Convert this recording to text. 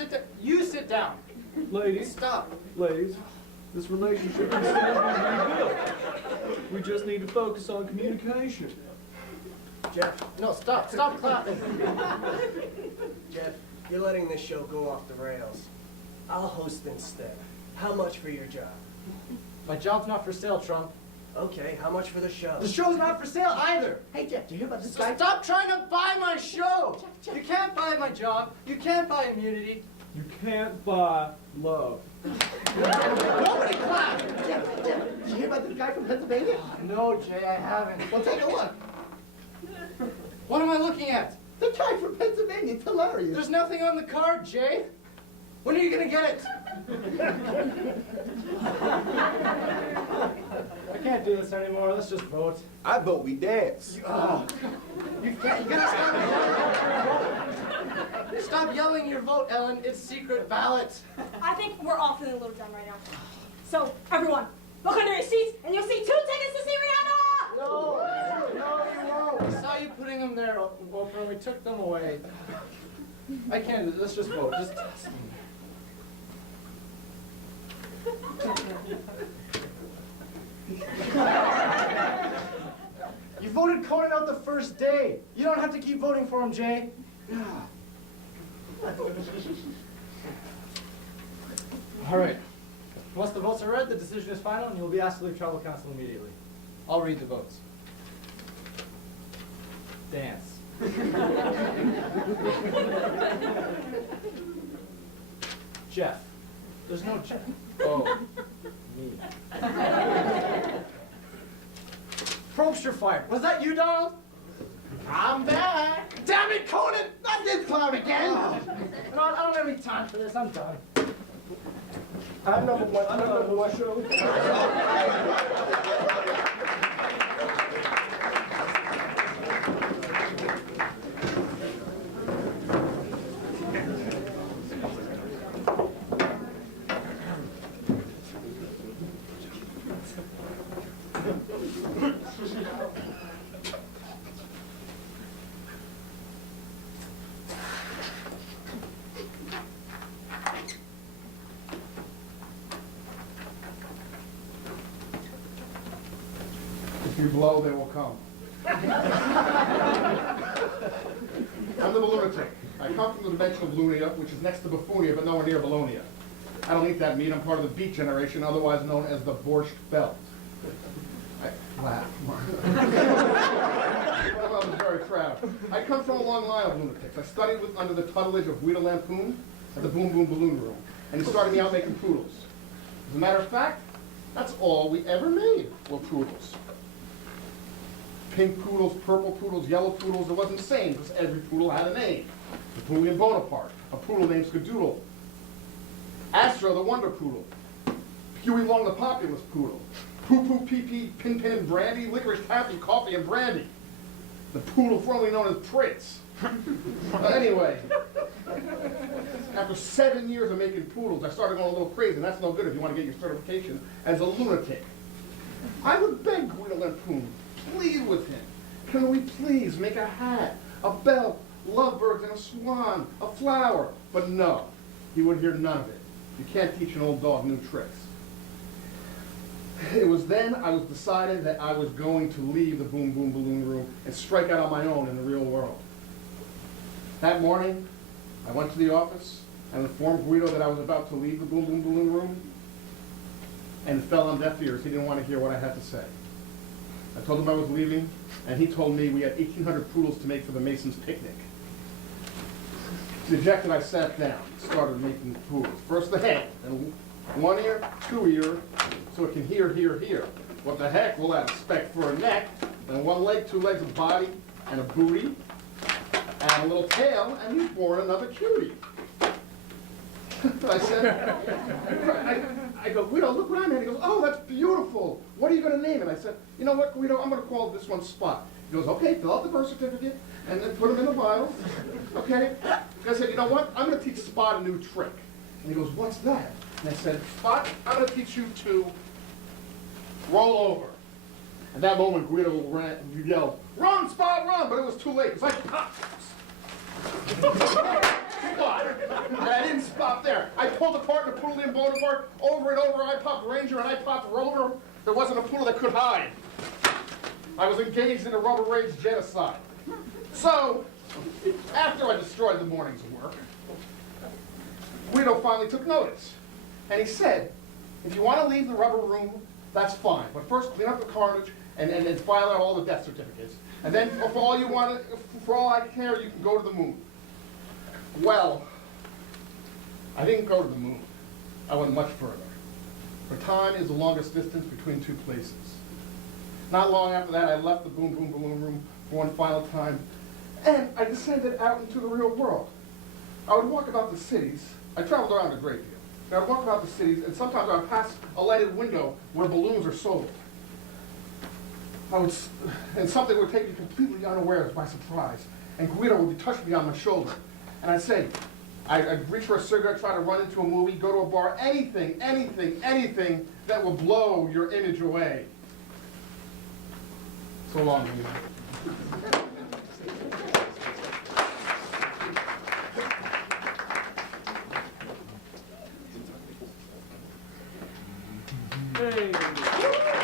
Sit down. You sit down. Ladies, Stop. ladies, this relationship is rebuilt. We just need to focus on communication. Jeff, No, stop. Stop clapping. Jeff, you're letting this show go off the rails. I'll host instead. How much for your job? My job's not for sale, Trump. Okay, how much for the show? The show's not for sale either. Hey, Jeff, do you hear about this So guy? stop trying to buy my show. Jeff. You can't buy my job. You can't buy immunity. You can't buy love. Nobody clap. Jeff, did you hear about this guy from Pennsylvania? No, Jay, I haven't. Well, take a look. What am I looking at? The guy from Pennsylvania, it's hilarious. There's nothing on the card, Jay. When are you gonna get it? I can't do this anymore. Let's just vote. I vote we dance. You gotta stop yelling your vote, Ellen. It's secret ballot. I think we're all feeling a little dumb right now. So, everyone, look under your seats and you'll see 2 tickets to see Rihanna! No, you won't. We saw you putting them there, Oprah, and we took them away. I can't do this. Let's just vote. Just. You voted Conan out the first day. You don't have to keep voting for him, Jay. All right. Once the votes are read, the decision is final, and you will be asked to leave tribal council immediately. I'll read the votes. Dance. Jeff. There's no Jeff. Oh, me. Probst, you're fired. Was that you, Donald? I'm back. Damn it, Conan! Not this clown again! No, I don't have any time for this. I'm done. I'm number one show. If you blow, they will come. I'm the lunatic. I come from the dimension of Lunia, which is next to Buffonia, but nowhere near Bologna. I don't eat that meat. I'm part of the beet generation, otherwise known as the Borscht Belt. I laugh. Well, I was very proud. I come from a long line of lunatics. I studied under the tutelage of Guido Lampoon at the Boom Boom Balloon Room, and he started me out making poodles. As a matter of fact, that's all we ever made were poodles. Pink poodles, purple poodles, yellow poodles. It wasn't the same because every poodle had a name. Napoleon Bonaparte, a poodle named Skadoodle. Astro, the Wonder Poodle. Huey Long, the Populous Poodle. Poo Poo Pee Pee, Pin Pin and Brandy, Licorice Taffy, Coffee and Brandy. The poodle formerly known as Prince. Anyway, after 7 years of making poodles, I started going a little crazy, and that's no good if you want to get your certification as a lunatic. I would beg Guido Lampoon, plead with him. Can we please make a hat, a belt, lovebirds and a swan, a flower? But no, he would hear none of it. You can't teach an old dog new tricks. It was then I was decided that I was going to leave the Boom Boom Balloon Room and strike out on my own in the real world. That morning, I went to the office and informed Guido that I was about to leave the Boom Boom Balloon Room, and it fell on deaf ears. He didn't want to hear what I had to say. I told him I was leaving, and he told me we had 1,800 poodles to make for the Masons' picnic. Dejected, I sat down, started making poodles. First the head, then 1 ear, 2 ear, so it can hear, hear, hear. What the heck will that expect for a neck? Then 1 leg, 2 legs, a body, and a booty, and a little tail, and he's born another cutie. I said, I go, Guido, look what I made. He goes, oh, that's beautiful. What are you going to name it? I said, you know what, Guido, I'm going to call this one Spot. He goes, okay, fill out the birth certificate, and then put them in the vial. Okay. I said, you know what, I'm going to teach Spot a new trick. And he goes, what's that? And I said, Spot, I'm going to teach you to roll over. At that moment, Guido yelled, run, Spot, run! But it was too late. It's like, Spot. And I didn't stop there. I pulled apart Napoleon Bonaparte over and over. I popped Ranger and I popped Rover. There wasn't a poodle that could hide. I was engaged in a rubber rage genocide. So, after I destroyed the morning's work, Guido finally took notice. And he said, if you want to leave the rubber room, that's fine. But first, clean up the carnage and file out all the death certificates. And then, for all I care, you can go to the moon. Well, I didn't go to the moon. I went much further. For time is the longest distance between two places. Not long after that, I left the Boom Boom Balloon Room for one final time, and I descended out into the real world. I would walk about the cities. I traveled around a great deal. And I would walk about the cities, and sometimes I would pass a lighted window where balloons are sold. And something would take me completely unawares by surprise, and Guido would touch me on my shoulder. And I'd say, I'd reach for a cigarette, try to run into a movie, go to a bar, anything that will blow your image away. So long, Guido. Hey.